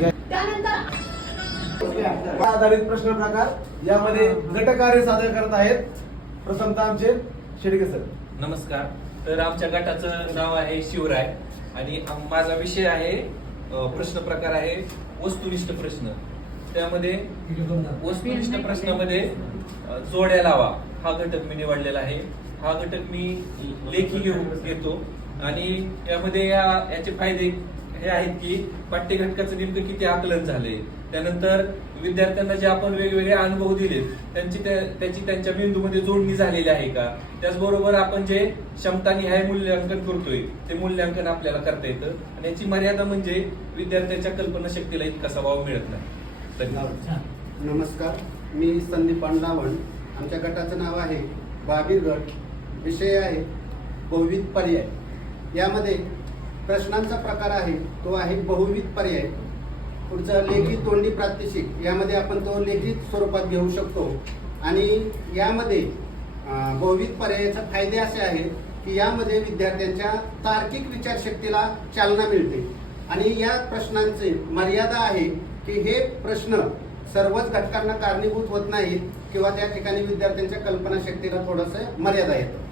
त्यानंतर आधारित प्रश्न प्रकार यामध्ये गटकार्य सादर करत आहेत. प्रथमतः आमचे शेडगे सर. नमस्कार. तर आमच्या गटाचं नाव आहे शिवराय आणि माझा विषय आहे प्रश्न प्रकार आहे वस्तुनिष्ठ प्रश्न. त्यामध्ये वस्तुनिष्ठ प्रश्नामध्ये जोड्या लावा हा घटक मी निवडलेला आहे. हा घटक मी लेखी घेतो आणि यामध्ये याचे फायदे हे आहेत की पाठ्यघटकाचं नेमकं किती आकलन झाले, त्यानंतर विद्यार्थ्यांना जे आपण वेगवेगळे अनुभव दिले त्याची त्यांच्या मेंदूमध्ये जोडणी झालेली आहे का, त्याचबरोबर आपण जे क्षमतानिहाय मूल्यांकन करतोय ते मूल्यांकन आपल्याला करता येतं. आणि याची मर्यादा म्हणजे विद्यार्थ्यांच्या कल्पनाशक्तीला इतकासा वाव मिळत नाही. धन्यवाद. नमस्कार, मी संदीप पांडलावण. आमच्या गटाचं नाव आहे बाबीर गट. विषय आहे बहुविध पर्याय. यामध्ये प्रश्नांचा प्रकार आहे तो आहे बहुविध पर्याय. पुढचं लेखी तोंडी प्रात्यक्षिक, यामध्ये आपण तो लेखित स्वरूपात घेऊ शकतो. आणि यामध्ये बहुविध पर्यायाचे फायदे असे आहेत की यामध्ये विद्यार्थ्यांच्या तार्किक विचारशक्तीला चालना मिळते. आणि या प्रश्नांची मर्यादा आहे की हे प्रश्न सर्वच घटकांना कारणीभूत होत नाहीत किंवा त्या ठिकाणी विद्यार्थ्यांच्या कल्पनाशक्तीला थोडंसं मर्यादा येतं.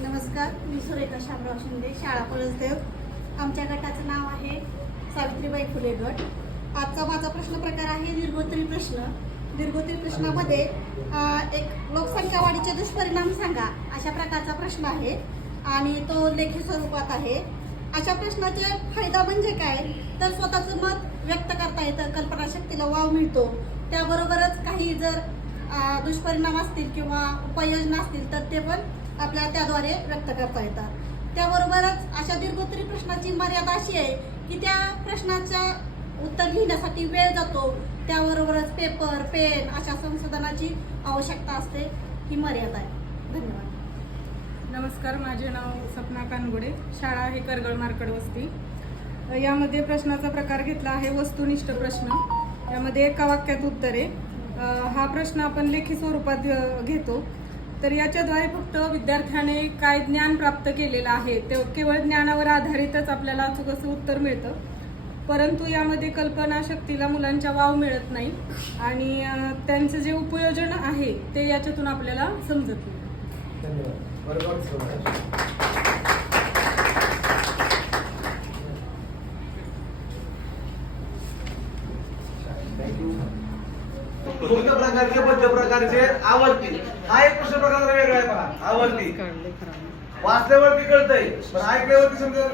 नमस्कार, मी सुरेखा शामराव शिंदे, शाळा पळसदेव. आमच्या गटाचं नाव आहे सावित्रीबाई फुले गट. आजचा माझा प्रश्न प्रकार आहे दीर्घोत्तरी प्रश्न. दीर्घोत्तरी प्रश्नामध्ये एक लोकसंख्या वाढीचे दुष्परिणाम सांगा अशा प्रकारचा प्रश्न आहे आणि तो लेखी स्वरूपात आहे. अशा प्रश्नाचे फायदा म्हणजे काय तर स्वतःचं मत व्यक्त करता येतं, कल्पनाशक्तीला वाव मिळतो. त्याबरोबरच काही जर दुष्परिणाम असतील किंवा उपाययोजना असतील तर ते पण आपल्याला त्याद्वारे व्यक्त करता येतात. त्याबरोबरच अशा दीर्घोत्तरी प्रश्नाची मर्यादा अशी आहे की त्या प्रश्नाच्या उत्तर लिहिण्यासाठी वेळ जातो. त्याबरोबरच पेपर, पेन अशा संसाधनाची आवश्यकता असते. ही मर्यादा आहे. धन्यवाद. नमस्कार, माझे नाव सपना कानगुडे. शाळा आहे करगळ मार्कड वस्ती. यामध्ये प्रश्नाचा प्रकार घेतला आहे वस्तुनिष्ठ प्रश्न. यामध्ये एका वाक्यात उत्तरे. हा प्रश्न आपण लेखी स्वरूपात घेतो. तर याच्याद्वारे फक्त विद्यार्थ्याने काय ज्ञान प्राप्त केलेलं आहे ते केवळ ज्ञानावर आधारितच आपल्याला अचूक असं उत्तर मिळतं. परंतु यामध्ये कल्पनाशक्तीला मुलांच्या वाव मिळत नाही आणि त्यांचं जे उपयोजन आहे ते याच्यातून आपल्याला समजत नाही. मुक्त प्रकारचे पद्य प्रकारचे आवर्ती हा एक प्रश्न प्रकार वेगळा आहे. पहा, आवर्ती वाचल्यावरती कळतंय पण ऐकल्यावरती समजा